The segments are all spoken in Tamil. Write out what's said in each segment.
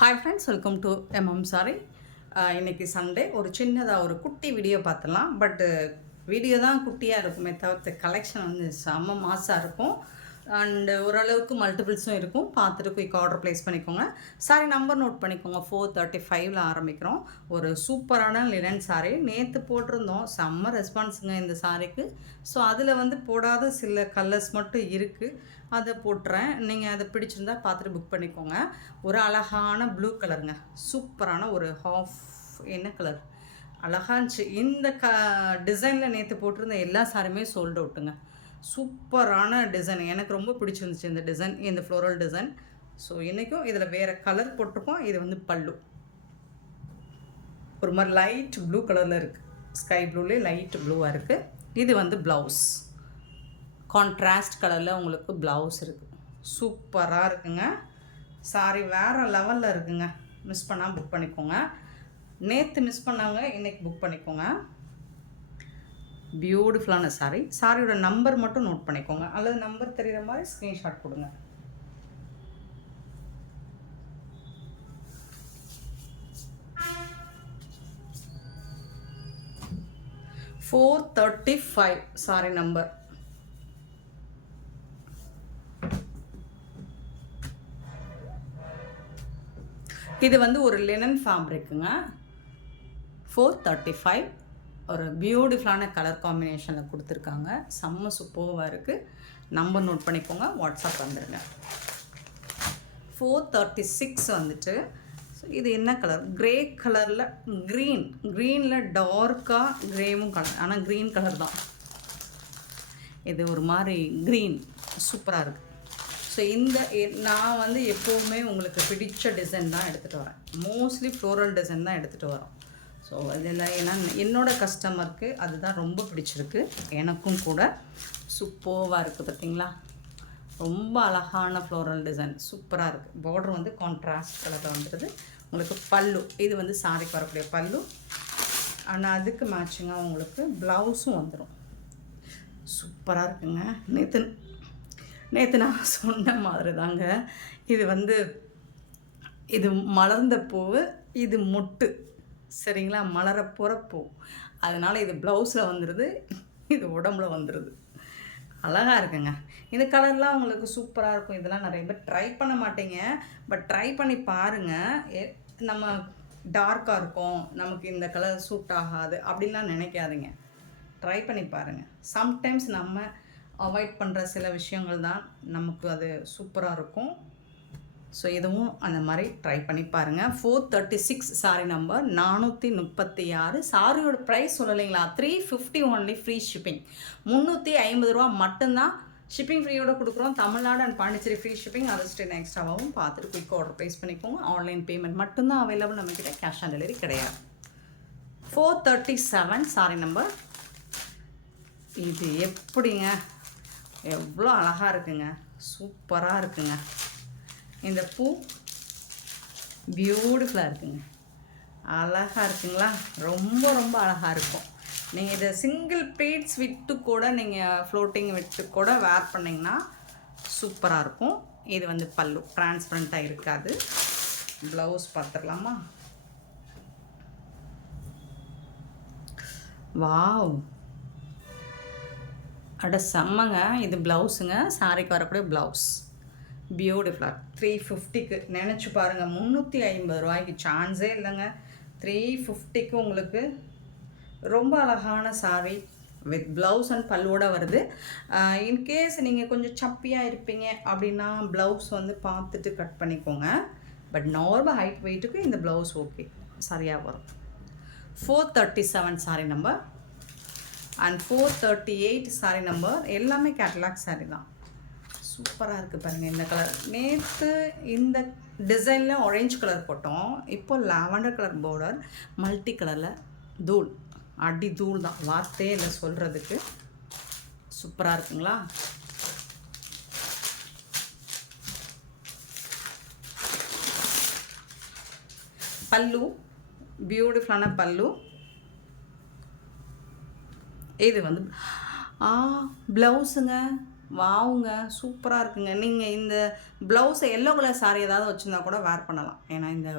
Hi friends, welcome to MM sorry. இன்றைக்கி சண்டே ஒரு சின்னதாக ஒரு குட்டி வீடியோ பார்த்துடலாம். பட்டு வீடியோ தான் குட்டியாக இருக்குமே தவிர்த்து கலெக்ஷன் வந்து செம்ம மாசாக இருக்கும். அண்டு ஓரளவுக்கு மல்டிபிள்ஸும் இருக்கும். பார்த்துட்டு குயிக் ஆர்டர் ப்ளேஸ் பண்ணிக்கோங்க. சாரி நம்பர் நோட் பண்ணிக்கோங்க. 435 ஆரம்பிக்கிறோம். ஒரு சூப்பரான லினன் சாரி நேற்று போட்டிருந்தோம். செம்ம ரெஸ்பான்ஸுங்க இந்த சாரிக்கு. ஸோ அதில் வந்து போடாத சில கலர்ஸ் மட்டும் இருக்குது, அதை போட்டுறேன். நீங்கள் அதை பிடிச்சிருந்தா பார்த்துட்டு புக் பண்ணிக்கோங்க. ஒரு அழகான ப்ளூ கலருங்க, சூப்பரான ஒரு என்ன கலர் அழகாக இருந்துச்சு. இந்த டிசைனில் நேற்று போட்டிருந்த எல்லா சாரியுமே சோல்ட் அவுட்டுங்க. சூப்பரான டிசைன், எனக்கு ரொம்ப பிடிச்சிருந்துச்சு இந்த டிசைன், இந்த ஃப்ளோரல் டிசைன். ஸோ இன்றைக்கும் இதில் வேறு கலர் போட்டிருக்கோம். இது வந்து பல்லு ஒரு மாதிரி லைட் ப்ளூ கலரில் இருக்குது, ஸ்கை ப்ளூலேயே லைட் ப்ளூவாக இருக்குது. இது வந்து ப்ளவுஸ் கான்ட்ராஸ்ட் கலரில் உங்களுக்கு ப்ளவுஸ் இருக்குது. சூப்பராக இருக்குங்க. சாரி வேறு லெவலில் இருக்குங்க. மிஸ் பண்ணால் புக் பண்ணிக்கோங்க. நேற்று மிஸ் பண்ணாங்க, இன்றைக்கி புக் பண்ணிக்கோங்க. பியூட்டிஃபுல்லான சாரி. சாரியோட நம்பர் மட்டும் நோட் பண்ணிக்கோங்க, அல்லது நம்பர் தெரிகிற மாதிரி ஸ்க்ரீன்ஷாட் கொடுங்க. $435 சாரி நம்பர். இது வந்து ஒரு லினன் ஃபேப்ரிக்குங்க. 435 ஒரு பியூட்டிஃபுல்லான கலர் காம்பினேஷனில் கொடுத்துருக்காங்க. செம்ம சூப்பராக இருக்குது. நம்பர் நோட் பண்ணிக்கோங்க, வாட்ஸ்அப் வந்துடுங்க. 436 வந்துட்டு இது என்ன கலர்? க்ரே கலரில் க்ரீனில் டார்க்காக க்ரேவும் கலர், ஆனால் க்ரீன் கலர் தான் இது. ஒரு மாதிரி க்ரீன் சூப்பராக இருக்குது. ஸோ இந்த நான் வந்து எப்போவுமே உங்களுக்கு பிடிச்ச டிசைன் தான் எடுத்துகிட்டு வரேன். மோஸ்ட்லி ஃப்ளோரல் டிசைன் தான் எடுத்துகிட்டு வரோம். ஸோ இதில் ஏன்னா என்னோடய கஸ்டமருக்கு அதுதான் ரொம்ப பிடிச்சிருக்கு, எனக்கும் கூட. சூப்பராக இருக்குது பார்த்தீங்களா? ரொம்ப அழகான ஃப்ளோரல் டிசைன் சூப்பராக இருக்குது. பார்டர் வந்து கான்ட்ராஸ்ட் கலரில் வந்துடுது. உங்களுக்கு பல்லு, இது வந்து சாரிக்கு வரக்கூடிய பல்லு. ஆனால் அதுக்கு மேட்சிங்காக உங்களுக்கு ப்ளவுஸும் வந்துடும். சூப்பராக இருக்குங்க. நேற்று நான் சொன்ன மாதிரி தாங்க. இது வந்து இது மலர்ந்த பூவு, இது மொட்டு, சரிங்களா? மலர போகிற பூ. அதனால் இது ப்ளவுஸில் வந்துடுது, இது உடம்புல வந்துடுது. அழகாக இருக்குங்க. இந்த கலர்லாம் உங்களுக்கு சூப்பராக இருக்கும். இதெல்லாம் நிறைய பேர் ட்ரை பண்ண மாட்டீங்க, பட் ட்ரை பண்ணி பாருங்கள். நம்ம டார்க்காக இருக்கும், நமக்கு இந்த கலர் சூட் ஆகாது அப்படின்லாம் நினைக்காதீங்க. ட்ரை பண்ணி பாருங்கள். சம்டைம்ஸ் நம்ம அவாய்ட் பண்ணுற சில விஷயங்கள் தான் நமக்கு அது சூப்பராக இருக்கும். ஸோ இதுவும் அந்த மாதிரி ட்ரை பண்ணி பாருங்கள். 436 சாரி நம்பர், 436. சாரியோட ப்ரைஸ் சொல்லலைங்களா? 350 only, free shipping. 350 ரூபா மட்டும்தான் ஷிப்பிங் ஃப்ரீயோட கொடுக்குறோம். Tamil Nadu and Pondicherry free shipping. அது எக்ஸ்ட்ராவாகவும் பார்த்துட்டு குயிக் ஆர்டர் ப்ளேஸ் பண்ணிக்கோங்க. ஆன்லைன் பேமெண்ட் மட்டும்தான் அவைலபிள் நம்மக்கிட்ட, கேஷ் ஆன் டெலிவரி கிடையாது. 437 சாரி நம்பர். இது எப்படிங்க, எவ்வளோ அழகாக இருக்குங்க, சூப்பராக இருக்குங்க. இந்த பூ பியூட்டிஃபுல்லாக இருக்குங்க, அழகாக இருக்குங்களா? ரொம்ப ரொம்ப அழகாக இருக்கும். நீங்கள் இதை சிங்கிள் ப்ளீட்ஸ் விட்டு கூட, நீங்கள் ஃப்ளோட்டிங் விட்டு கூட வேர் பண்ணிங்கன்னா சூப்பராக இருக்கும். இது வந்து பல்லு, டிரான்ஸ்பரண்ட்டாக இருக்காது. ப்ளவுஸ் பார்த்துடலாமா? வாவ், அட செம்மங்க. இது ப்ளவுஸுங்க, சாரிக்கு வரக்கூடிய ப்ளவுஸ். பியூட்டிஃபுல்லாக 350க்கு நினச்சி பாருங்கள். 350 ரூபாய்க்கு சான்ஸே இல்லைங்க. 350க்கு உங்களுக்கு ரொம்ப அழகான சாரி வித் ப்ளவுஸ் அண்ட் பல்லுவோட வருது. இன்கேஸ் நீங்கள் கொஞ்சம் சப்பியாக இருப்பீங்க அப்படின்னா ப்ளவுஸ் வந்து பார்த்துட்டு கட் பண்ணிக்கோங்க. பட் நார்மல் ஹைட் வெயிட்டுக்கு இந்த ப்ளவுஸ் ஓகே, சரியாக வரும். 437 sorry number and 438 sorry number. எல்லாமே கேட்டலாக் சாரி தான். சூப்பராக இருக்குது பாருங்கள் இந்த கலர். நேற்று இந்த டிசைனில் ஆரஞ்சு கலர் போட்டோம், இப்போ லாவெண்டர் கலர் பார்டர், மல்டி கலரில் தூள், அடி தூள் தான், வார்த்தையே இல்லை சொல்கிறதுக்கு. சூப்பராக இருக்குங்களா? பல்லு பியூட்டிஃபுல்லான பல்லு. இது வந்து ப்ளவுஸுங்க. வாவுங்க சூப்பராக இருக்குங்க. நீங்கள் இந்த ப்ளவுஸை எல்லோ கலர் சாரி ஏதாவது வச்சுருந்தா கூட வேர் பண்ணலாம். ஏன்னா இந்த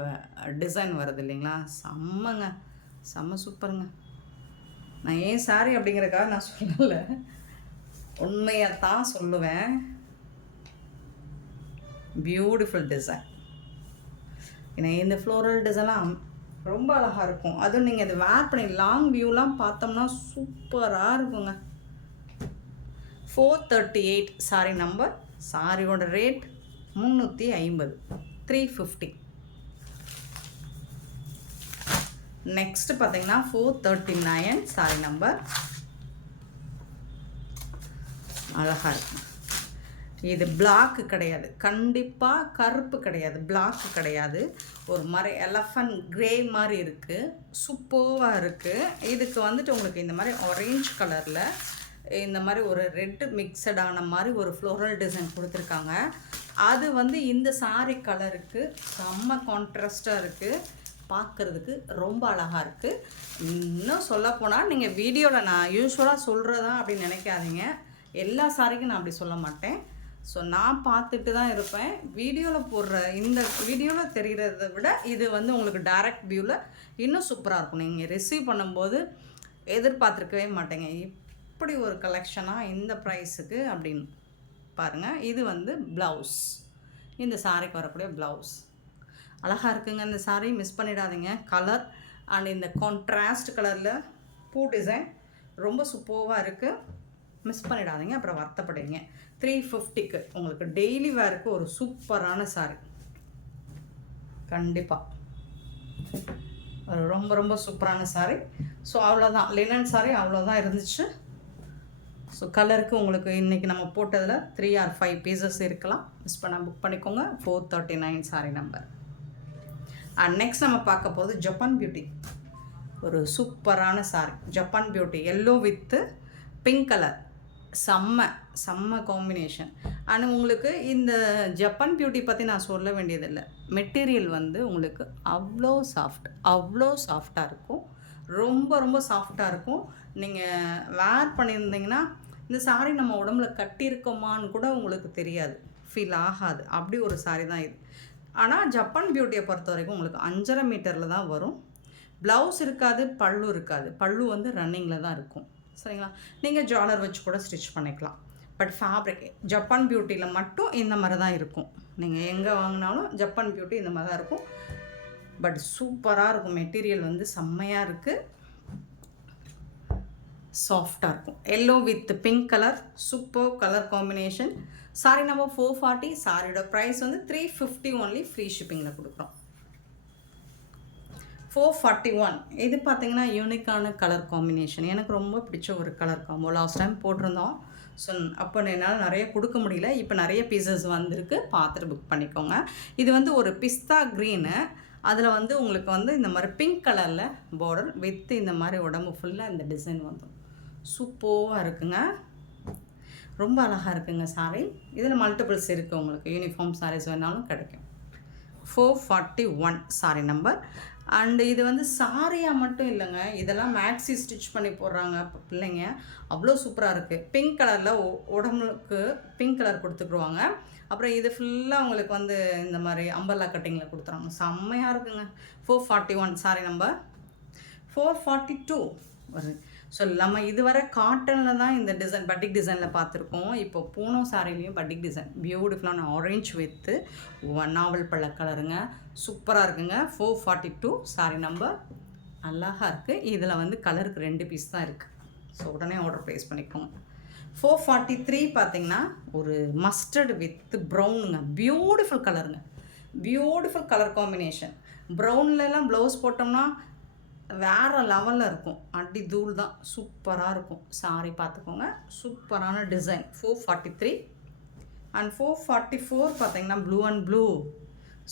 டிசைன் வருது இல்லைங்களா, செம்மங்க, செம்ம சூப்பருங்க. நான் ஏன் சாரி அப்படிங்கிறக்காக நான் சொல்லலை, உண்மையாக தான் சொல்லுவேன். Beautiful design. ஏன்னா இந்த ஃப்ளோரல் டிசைன்லாம் ரொம்ப அழகாக இருக்கும். அதுவும் நீங்கள் இது வேர் பண்ணி லாங் வியூலாம் பார்த்தோம்னா சூப்பராக இருக்குங்க. 438 சாரி நம்பர். சாரியோட ரேட் 350, 350. நெக்ஸ்ட் பார்த்தீங்கன்னா 439 சாரி நம்பர். அழகாக இருக்கும். இது பிளாக்கு கிடையாது, கண்டிப்பாக கருப்பு கிடையாது, பிளாக்கு கிடையாது. ஒரு மாதிரி எலஃபண்ட் கிரே மாதிரி இருக்குது, சூப்பராக இருக்குது. இதுக்கு வந்துட்டு உங்களுக்கு இந்த மாதிரி ஆரஞ்சு கலரில் இந்த மாதிரி ஒரு ரெட்டு மிக்சடான மாதிரி ஒரு ஃப்ளோரல் டிசைன் கொடுத்துருக்காங்க. அது வந்து இந்த சாரி கலருக்கு செம்ம கான்ட்ராஸ்டாக இருக்குது, பார்க்குறதுக்கு ரொம்ப அழகாக இருக்குது. இன்னும் சொல்லப்போனால் நீங்கள் வீடியோவில் நான் யூஸ்வலாக சொல்கிறதா அப்படின்னு நினைக்காதீங்க, எல்லா சாரிக்கும் நான் அப்படி சொல்ல மாட்டேன். ஸோ நான் பார்த்துட்டு தான் இருப்பேன். வீடியோவில் போடுற இந்த வீடியோவில் தெரிகிறத விட இது வந்து உங்களுக்கு டைரக்ட் வியூவில் இன்னும் சூப்பராக இருக்கும். நீங்கள் ரிசீவ் பண்ணும்போது எதிர்பார்த்துருக்கவே மாட்டேங்க, இப்படி ஒரு கலெக்ஷனாக இந்த ப்ரைஸுக்கு அப்படின்னு பாருங்கள். இது வந்து ப்ளவுஸ், இந்த சாரிக்கு வரக்கூடிய ப்ளவுஸ் அழகாக இருக்குங்க. இந்த சாரி மிஸ் பண்ணிடாதீங்க. கலர் அண்ட் இந்த கான்ட்ராஸ்ட் கலரில் பூ டிசைன் ரொம்ப சூப்பராக இருக்குது, மிஸ் பண்ணிடாதீங்க, அப்புறம் வருத்தப்படுவீங்க. 350க்கு உங்களுக்கு டெய்லி வேருக்கு ஒரு சூப்பரான சாரி, கண்டிப்பாக ரொம்ப ரொம்ப சூப்பரான சாரி. ஸோ அவ்வளோதான், லினன் சாரி அவ்வளோதான் இருந்துச்சு. ஸோ கலருக்கு உங்களுக்கு இன்றைக்கி நம்ம போட்டதில் 3 or 5 பீசஸ் இருக்கலாம், மிஸ் பண்ண புக் பண்ணிக்கோங்க. 439 சாரி நம்பர். அண்ட் நெக்ஸ்ட் நம்ம பார்க்க போகிறது ஜப்பான் பியூட்டி. ஒரு சூப்பரான sorry, Japan beauty yellow with pink colour, செம்ம காம்பினேஷன். ஆனால் உங்களுக்கு இந்த ஜப்பான் பியூட்டி பற்றி நான் சொல்ல வேண்டியதில்லை. மெட்டீரியல் வந்து உங்களுக்கு அவ்வளோ சாஃப்டாக இருக்கும், ரொம்ப ரொம்ப சாஃப்டாக இருக்கும். நீங்கள் வேர் பண்ணியிருந்தீங்கன்னா இந்த சாரி நம்ம உடம்புல கட்டியிருக்கோமான்னு கூட உங்களுக்கு தெரியாது, ஃபீல் ஆகாது. அப்படி ஒரு சாரி தான் இது. ஆனால் ஜப்பான் பியூட்டியை பொறுத்த வரைக்கும் உங்களுக்கு 5.5 மீட்டரில் தான் வரும். ப்ளவுஸ் இருக்காது, பல்லு இருக்காது. பல்லு வந்து ரன்னிங்கில் தான் இருக்கும், சரிங்களா. நீங்கள் ஜாலர் வச்சு கூட ஸ்டிச் பண்ணிக்கலாம். பட் ஃபேப்ரிக் ஜப்பான் பியூட்டியில் மட்டும் இந்த மாதிரி தான் இருக்கும். நீங்கள் எங்கே வாங்கினாலும் ஜப்பான் பியூட்டி இந்த மாதிரி தான் இருக்கும். பட் சூப்பராக இருக்கும், மெட்டீரியல் வந்து செம்மையாக இருக்குது, சாஃப்டாக இருக்கும். Yellow with pink colour, super colour combination. Sorry number 440. சாரியோட ப்ரைஸ் வந்து 350 ஒன்லி, ஃப்ரீ ஷிப்பிங்கில் கொடுக்குறோம். 441. இது பார்த்தீங்கன்னா யூனிக்கான கலர் காம்பினேஷன், எனக்கு ரொம்ப பிடிச்ச ஒரு கலர் காம்போ. லாஸ்ட் டைம் போட்டிருந்தோம், ஸோ அப்போ என்னால் நிறைய கொடுக்க முடியல. இப்போ நிறைய பீசஸ் வந்திருக்கு, பார்த்துட்டு புக் பண்ணிக்கோங்க. இது வந்து ஒரு பிஸ்தா க்ரீனு, அதில் வந்து உங்களுக்கு வந்து இந்த மாதிரி பிங்க் கலரில் பார்டர் வித் இந்த மாதிரி உடம்பு ஃபுல்லாக இந்த டிசைன் வந்துடும். சூப்பராக இருக்குங்க, ரொம்ப அழகாக இருக்குங்க சாரி. இதில் மல்டிபிள்ஸ் இருக்குது, உங்களுக்கு யூனிஃபார்ம் சாரீஸ் வேணாலும் கிடைக்கும். 441 சாரி நம்பர். அண்டு இது வந்து சாரியாக மட்டும் இல்லைங்க, இதெல்லாம் மேக்ஸி ஸ்டிச் பண்ணி போடுறாங்க இப்போ பிள்ளைங்க, அவ்வளோ சூப்பராக இருக்குது. பிங்க் கலரில் உடம்புக்கு பிங்க் கலர் கொடுத்துக்குருவாங்க. அப்புறம் இது ஃபுல்லாக உங்களுக்கு வந்து இந்த மாதிரி அம்பர்லா கட்டிங்கில் கொடுத்துறாங்க, செம்மையாக இருக்குங்க. 441 சாரி நம்பர். 442 வருது. ஸோ நம்ம இதுவரை காட்டனில் தான் இந்த டிசைன் பட்டிக் டிசைனில் பார்த்துருக்கோம். இப்போ பூனம் சாரிலையும் பட்டிக் டிசைன், பியூட்டிஃபுல்லான ஆரஞ்சு வித்து நாவல் பழ கலருங்க, சூப்பராக இருக்குங்க. 442 சாரி நம்பர், அழகாக இருக்குது. இதில் வந்து கலருக்கு 2 பீஸ் தான் இருக்குது, ஸோ உடனே ஆர்டர் ப்ளேஸ் பண்ணிக்கோங்க. 443 பார்த்திங்கன்னா ஒரு மஸ்டர்டு வித் ப்ரௌனுங்க, பியூட்டிஃபுல் கலருங்க, பியூட்டிஃபுல் கலர் காம்பினேஷன். ப்ரௌன்லலாம் ப்ளவுஸ் போட்டோம்னா வேறு லெவலில் இருக்கும், அடி தூள் தான், சூப்பராக இருக்கும். சாரி பார்த்துக்கோங்க, சூப்பரான டிசைன். 443 அண்ட் 444 பார்த்தீங்கன்னா ப்ளூ அண்ட் ப்ளூ.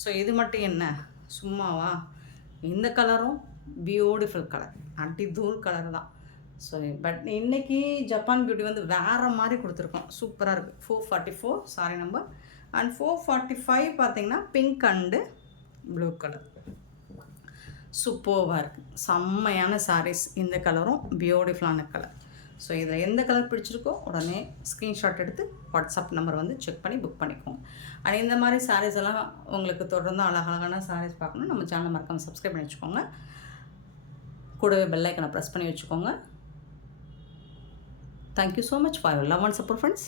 ஸோ இது மட்டும் என்ன சும்மாவா, இந்த கலரும் பியூட்டிஃபுல் கலர், அடி தூள் கலர் தான். ஸோ பட் இன்றைக்கி ஜப்பான் பியூட்டி வந்து வேறு மாதிரி கொடுத்துருக்கோம், சூப்பராக இருக்குது. 444 சாரி நம்பர். அண்ட் 445 பார்த்தீங்கன்னா பிங்க் அண்டு ப்ளூ கலர், சூப்பராக இருக்குது, செம்மையான சாரீஸ். இந்த கலரும் பியூட்டிஃபுல்லான கலர், ஸோ இதில் எந்த கலர் பிடிச்சிருக்கோ உடனே ஸ்க்ரீன்ஷாட் எடுத்து வாட்ஸ்அப் நம்பர் வந்து செக் பண்ணி புக் பண்ணிக்கோங்க. அண்ட் இந்த மாதிரி சாரீஸ் எல்லாம் உங்களுக்கு தொடர்ந்து அழகழகான சாரீஸ் பார்க்கணும் நம்ம சேனலை மறக்காமல் சப்ஸ்கிரைப் பண்ணி வச்சுக்கோங்க. கூடவே பெல் ஐக்கனை ப்ரெஸ் பண்ணி வச்சுக்கோங்க. Thank you so much for your love and support friends.